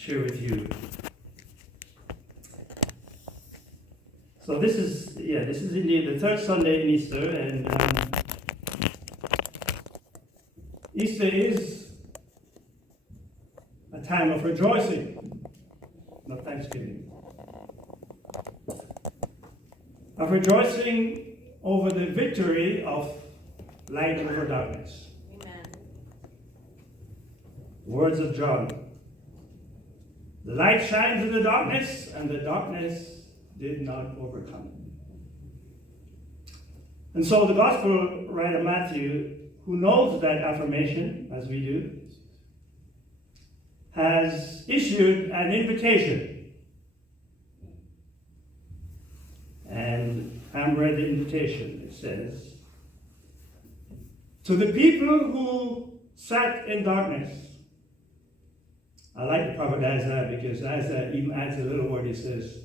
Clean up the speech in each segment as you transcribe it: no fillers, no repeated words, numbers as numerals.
share with you. So this is indeed the third Sunday in Easter, and Easter is a time of rejoicing, not Thanksgiving. Of rejoicing over the victory of light over darkness. Amen. Words of John. The light shines in the darkness, and the darkness did not overcome it. And so the gospel writer Matthew, who knows that affirmation, as we do, has issued an invitation. And I'm read the invitation. It says, to the people who sat in darkness. I like the prophet Isaiah because Isaiah even adds a little word. He says,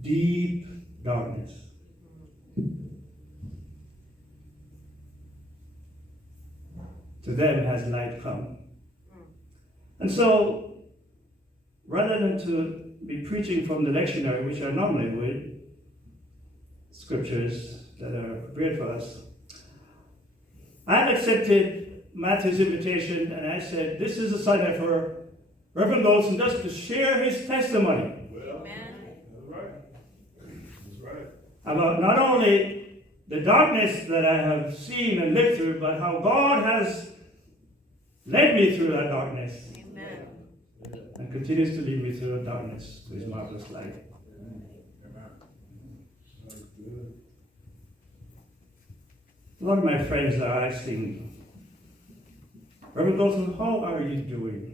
deep darkness. To them has light come. And so, rather than to be preaching from the lectionary, which I normally would, scriptures that are prepared for us, I've accepted Matthew's invitation, and I said, this is a Sunday for Reverend Goldson just to share his testimony. Well, amen. That's right. That's right. About not only the darkness that I have seen and lived through, but how God has led me through that darkness. Amen. And continues to lead me through the darkness to his marvelous light. Amen. That's good. A lot of my friends are asking, Reverend Goldson, how are you doing?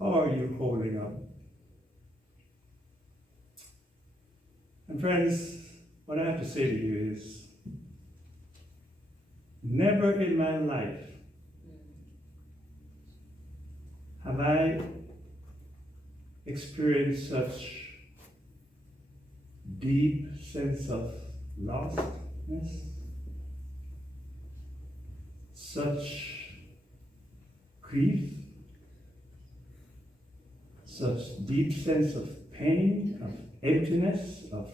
How are you holding up? And friends, what I have to say to you is, never in my life have I experienced such deep sense of lostness, such grief, such deep sense of pain, of emptiness, of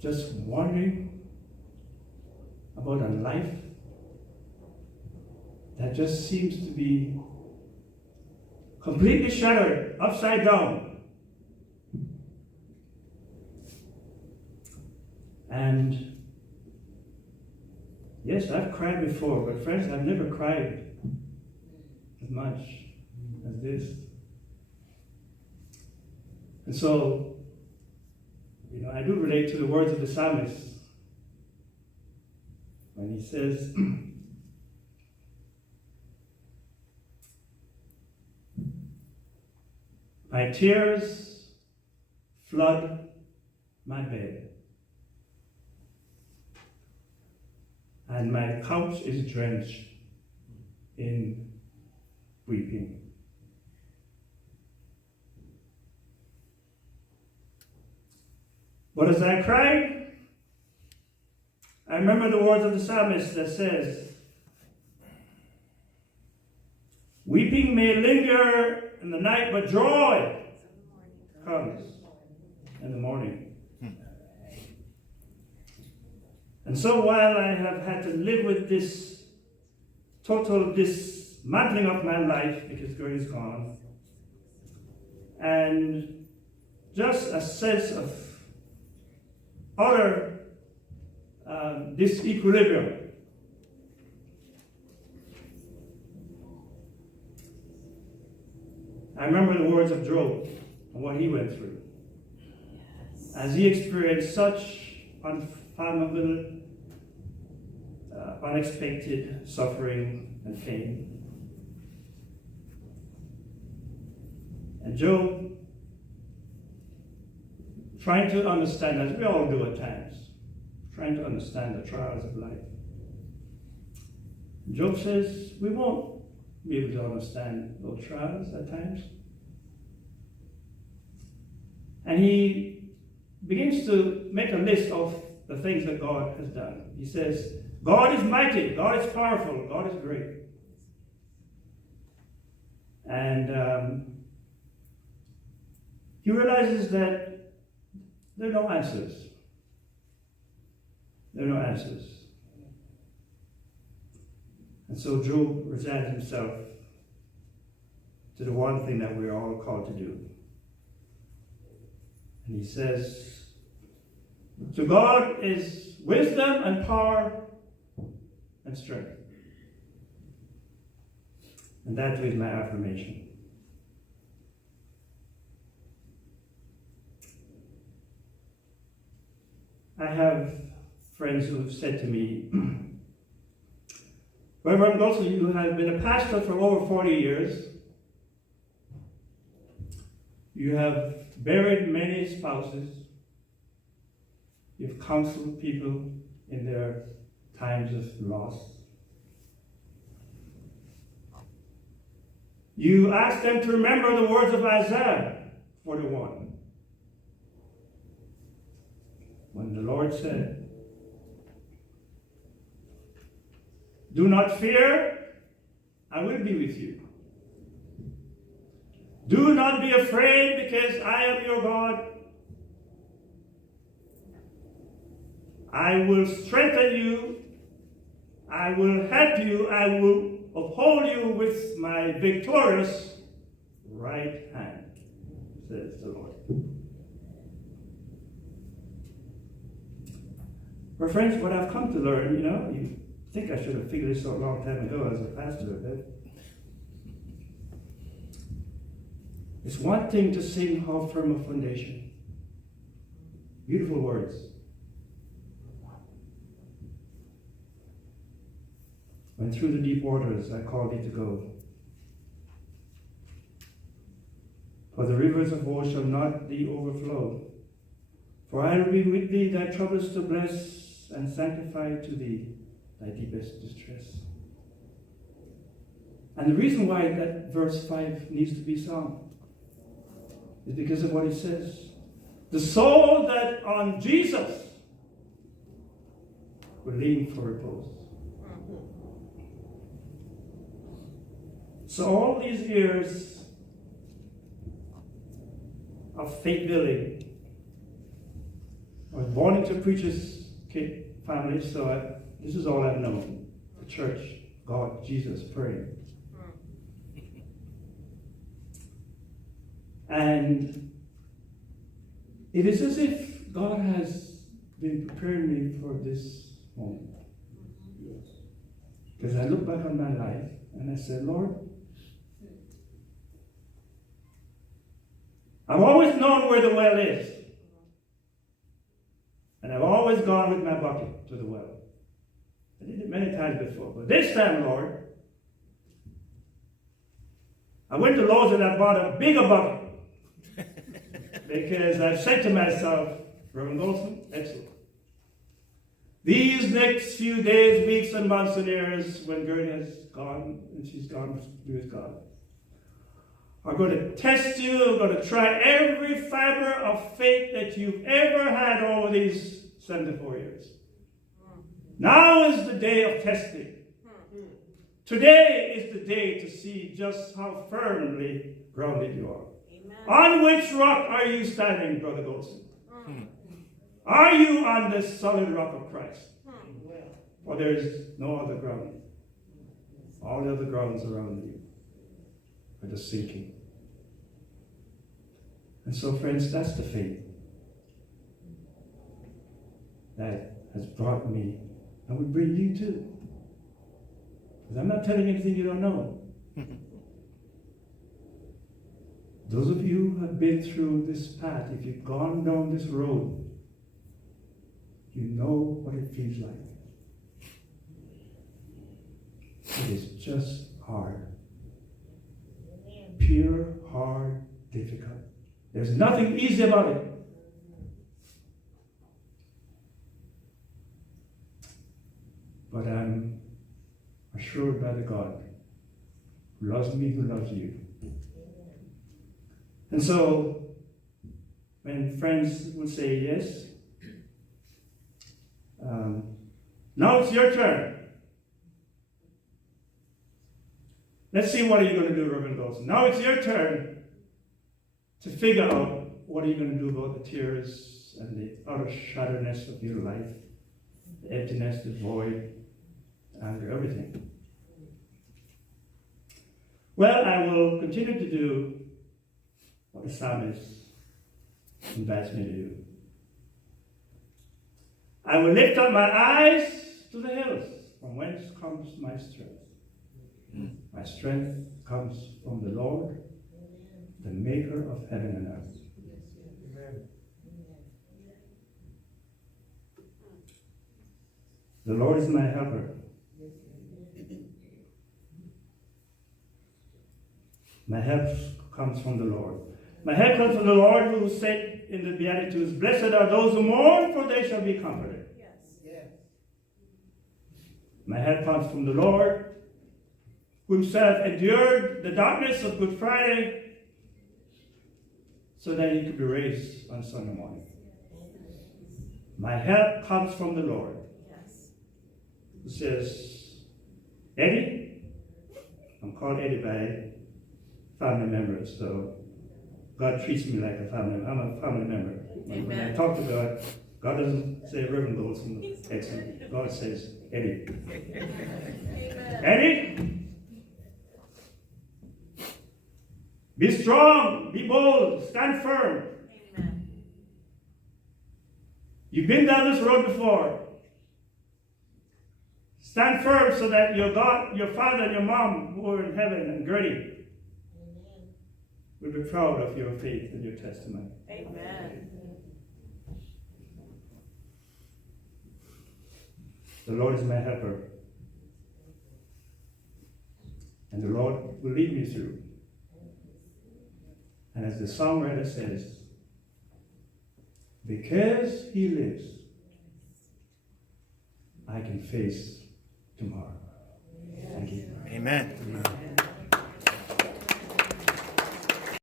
just wondering about a life that just seems to be completely shattered, upside down. And yes, I've cried before, but friends, I've never cried as much as this. And so, I do relate to the words of the psalmist when he says, my tears flood my bed, and my couch is drenched in weeping. But as I cried, I remember the words of the psalmist that says, weeping may linger in the night, but joy comes in the morning. And so while I have had to live with this total dismantling of my life because God is gone, and just a sense of utter disequilibrium, I remember the words of Job and what he went through. Yes. As he experienced such unfathomable, unexpected suffering and pain. And Job, trying to understand, as we all do at times, trying to understand the trials of life. Job says we won't be able to understand those trials at times. And he begins to make a list of the things that God has done. He says, God is mighty, God is powerful, God is great. And he realizes that there are no answers. There are no answers. And so Job resigns himself to the one thing that we're all called to do. And he says, to God is wisdom and power and strength. And that is my affirmation. I have friends who have said to me, Reverend Goldson, you have been a pastor for over 40 years. You have buried many spouses. You've counseled people in their times of loss. You ask them to remember the words of Isaiah 41. When the Lord said, do not fear, I will be with you. Do not be afraid, because I am your God. I will strengthen you. I will help you. I will uphold you with my victorious right hand, says the Lord. Well, friends, what I've come to learn, you think I should have figured this out a long time ago as a pastor, but it's one thing to sing How Firm a Foundation. Beautiful words. When through the deep waters I call thee to go. For the rivers of woe shall not thee overflow. For I will be with thee, thy troubles to bless, and sanctify to thee thy deepest distress. And the reason why that verse 5 needs to be sung is because of what he says. The soul that on Jesus will lean for repose. So all these years of faith building, I was born into a preacher's family, so this is all I've known. The church, God, Jesus, praying. And it is as if God has been preparing me for this moment. Because I look back on my life and I said, Lord, I've always known where the well is. And I've always gone with my bucket to the well. I did it many times before. But this time, Lord, I went to Lowe's and I bought a bigger bucket. Because I've said to myself, Reverend Goldson, Edsel, these next few days, weeks, and months and years, when Gertie has gone, and she's gone to be with God, are going to test you, are going to try every fiber of faith that you've ever had over these 74 years. Now is the day of testing. Today is the day to see just how firmly grounded you are. On which rock are you standing, Brother Goldson? Are you on the solid rock of Christ? For there is no other ground. All the other grounds around you are just sinking. And so, friends, that's the faith that has brought me and will bring you too. Because I'm not telling you anything you don't know. Those of you who have been through this path, if you've gone down this road, you know what it feels like. It is just hard. Pure, hard, difficult. There's nothing easy about it. But I'm assured by the God who loves me, who loves you. And so, when friends will say yes, now it's your turn. Let's see what are you going to do, Reverend Goldson. Now it's your turn to figure out what are you going to do about the tears and the utter shatterness of your life, the emptiness, the void, the anger, everything. Well, I will continue to do what the psalmist invites me to do. I will lift up my eyes to the hills, from whence comes my strength. My strength comes from the Lord, the maker of heaven and earth. The Lord is my helper. My help comes from the Lord. My help comes from the Lord, who said in the Beatitudes, "Blessed are those who mourn, for they shall be comforted." My help comes from the Lord, who himself endured the darkness of Good Friday so that he could be raised on Sunday morning. My help comes from the Lord, who says, "Eddie," I'm called Eddie by family members, so God treats me like a family. I'm a family member. When I talk to God, God doesn't say Reverend Goldson, Edsel. God says Eddie. Amen. Eddie, be strong, be bold, stand firm. Amen. You've been down this road before. Stand firm so that your God, your father and your mom who are in heaven and Gertie will be proud of your faith and your testimony. Amen. The Lord is my helper. And the Lord will lead me through. And as the songwriter says, because he lives, I can face tomorrow. Thank you. Amen.